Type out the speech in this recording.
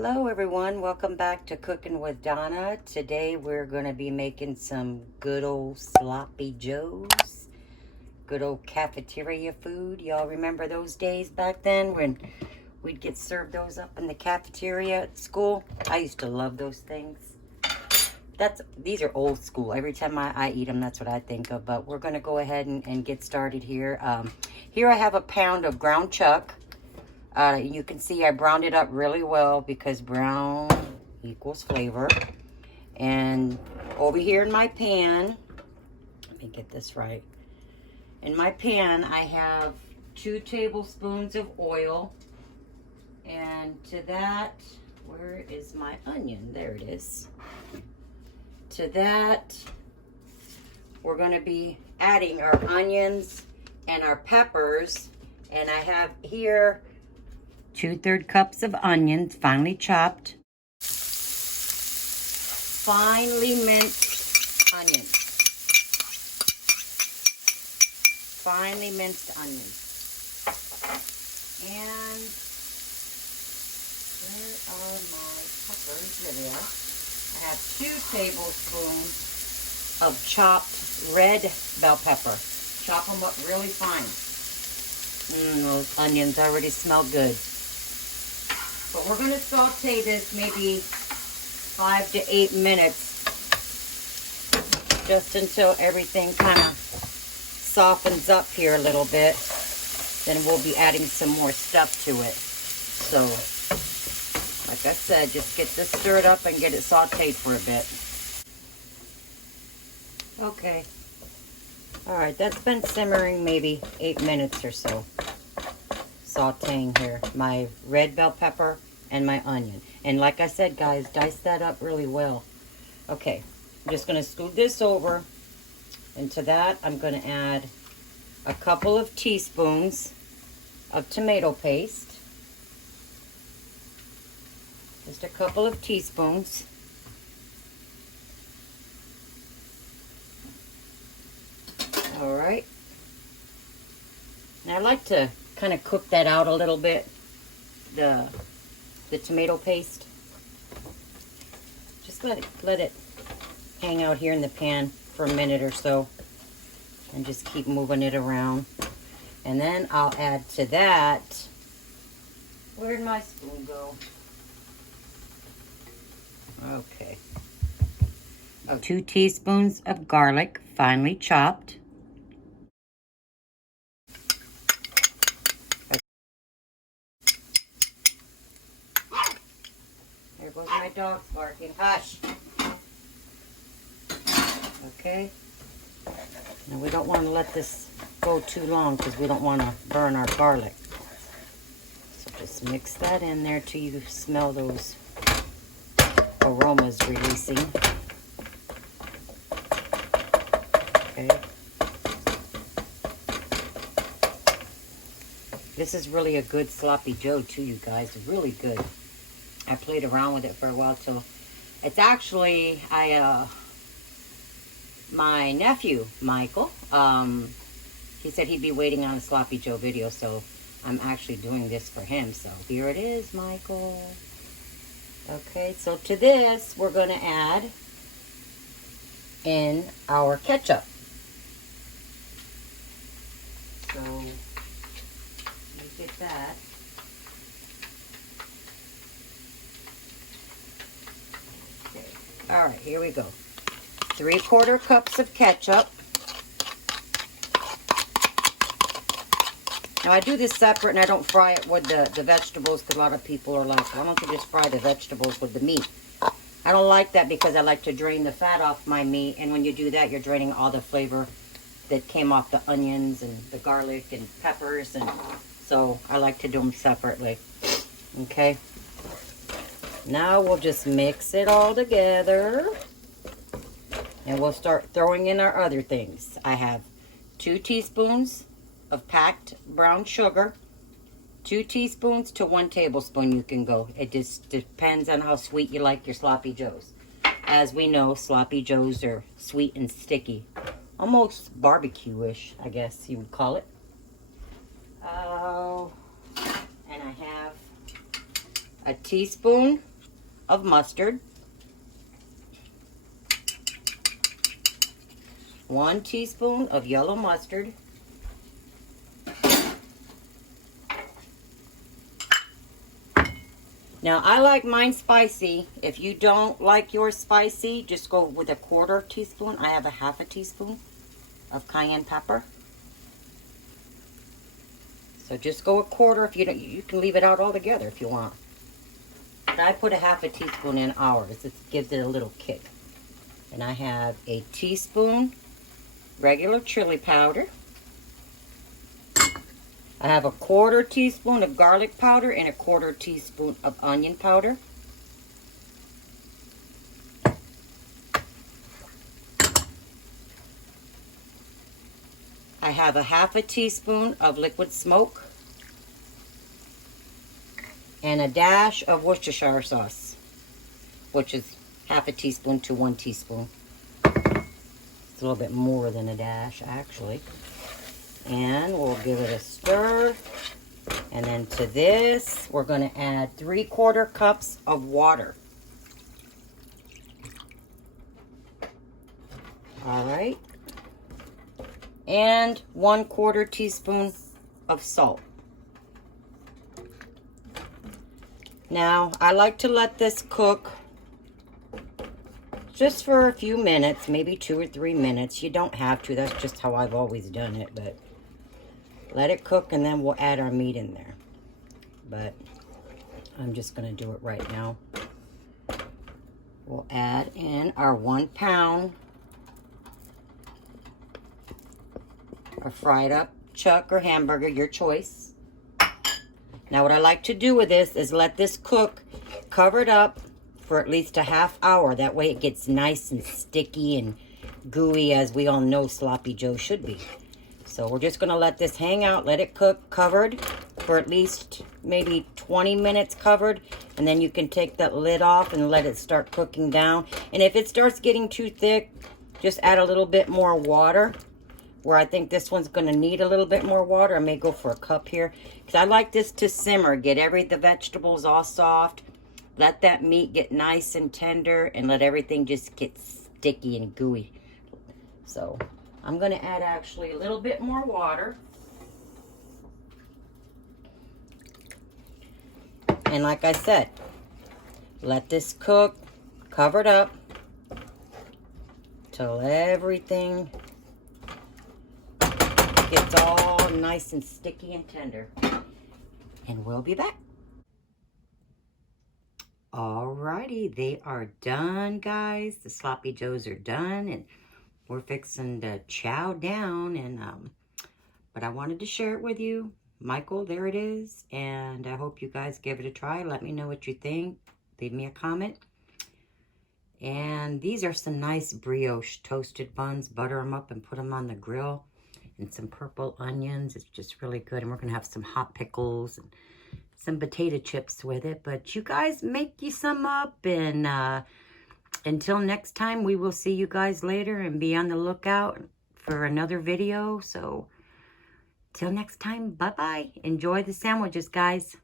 Hello everyone, welcome back to Cooking with Donna. Today we're going to be making some good old sloppy joes. Good old cafeteria food. Y'all remember those days back then when we'd get served those up in the cafeteria at school? I used to love those things. These are old school. Every time I eat them, that's what I think of. But we're going to go ahead and get started here. Here I have a pound of ground chuck. You can see I browned it up really well because brown equals flavor. And over here in my pan, let me get this right. In my pan, I have 2 tablespoons of oil. And to that, where is my onion? There it is. To that, we're going to be adding our onions and our peppers. And I have here 2/3 cups of onions, finely chopped. Finely minced onions. Finely minced onions. And where are my peppers? There they are. I have 2 tablespoons of chopped red bell pepper. Chop them up really fine. Those onions already smell good. But we're going to saute this maybe 5 to 8 minutes, just until everything kind of softens up here a little bit. Then we'll be adding some more stuff to it. So, like I said, just get this stirred up and get it sauteed for a bit. Okay. Alright, that's been simmering maybe 8 minutes or so. Sauteing here my red bell pepper and my onion. And like I said, guys, dice that up really well. Okay, I'm just going to scoop this over. And to that, I'm going to add a couple of teaspoons of tomato paste. Just a couple of teaspoons. All right. And I like to kind of cook that out a little bit, the tomato paste. Just let it hang out here in the pan for a minute or so, and just keep moving it around. And then I'll add to that, where'd my spoon go? Okay. 2 teaspoons of garlic, finely chopped. There goes my dog barking. Hush. Okay. Now we don't want to let this go too long because we don't want to burn our garlic. So just mix that in there till you smell those aromas releasing. Okay. This is really a good sloppy joe too, you guys. Really good. I played around with it for a while till it's actually my nephew Michael, he said he'd be waiting on a sloppy joe video, so I'm actually doing this for him. So here it is, Michael. Okay, so to this we're going to add in our ketchup. So let me get that. All right, here we go. 3/4 cups of ketchup. Now I do this separate and I don't fry it with the vegetables, because a lot of people are like, why don't you just fry the vegetables with the meat? I don't like that because I like to drain the fat off my meat, and when you do that, you're draining all the flavor that came off the onions and the garlic and peppers, and so I like to do them separately. Okay. Now we'll just mix it all together, and we'll start throwing in our other things. I have 2 teaspoons of packed brown sugar. 2 teaspoons to 1 tablespoon you can go. It just depends on how sweet you like your sloppy joes. As we know, sloppy joes are sweet and sticky. Almost barbecue-ish, I guess you would call it. And I have a teaspoon of mustard, 1 teaspoon of yellow mustard, now I like mine spicy. If you don't like yours spicy, just go with a 1/4 teaspoon. I have a 1/2 teaspoon of cayenne pepper. So just go 1/4. If you don't, you can leave it out altogether if you want. But I put a 1/2 teaspoon in ours. It gives it a little kick. And I have a teaspoon regular chili powder. I have a 1/4 teaspoon of garlic powder and a 1/4 teaspoon of onion powder. I have a 1/2 teaspoon of liquid smoke and a dash of Worcestershire sauce, which is 1/2 teaspoon to 1 teaspoon. It's a little bit more than a dash, actually. And we'll give it a stir. And then to this, we're going to add 3/4 cups of water. All right. And 1/4 teaspoon of salt. Now, I like to let this cook just for a few minutes, maybe 2 or 3 minutes. You don't have to. That's just how I've always done it. But let it cook, and then we'll add our meat in there. But I'm just going to do it right now. We'll add in our 1 pound a fried up chuck or hamburger, your choice. Now what I like to do with this is let this cook covered up for at least a 1/2 hour. That way it gets nice and sticky and gooey, as we all know sloppy joe should be. So we're just going to let this hang out, let it cook covered for at least maybe 20 minutes covered, and then you can take that lid off and let it start cooking down. And if it starts getting too thick, just add a little bit more water. Where I think this one's going to need a little bit more water, I may go for a cup here, because I like this to simmer, get the vegetables all soft, let that meat get nice and tender, and let everything just get sticky and gooey. So I'm going to add actually a little bit more water. And like I said, let this cook covered up till everything gets all nice and sticky and tender. And we'll be back. Alrighty, they are done, guys. The sloppy joes are done, and we're fixing to chow down. And but I wanted to share it with you. Michael, there it is. And I hope you guys give it a try. Let me know what you think. Leave me a comment. And these are some nice brioche toasted buns. Butter them up and put them on the grill. And some purple onions. It's just really good. And we're going to have some hot pickles and some potato chips with it. But you guys make you some up. And until next time, we will see you guys later. And be on the lookout for another video. So till next time, bye-bye. Enjoy the sandwiches, guys.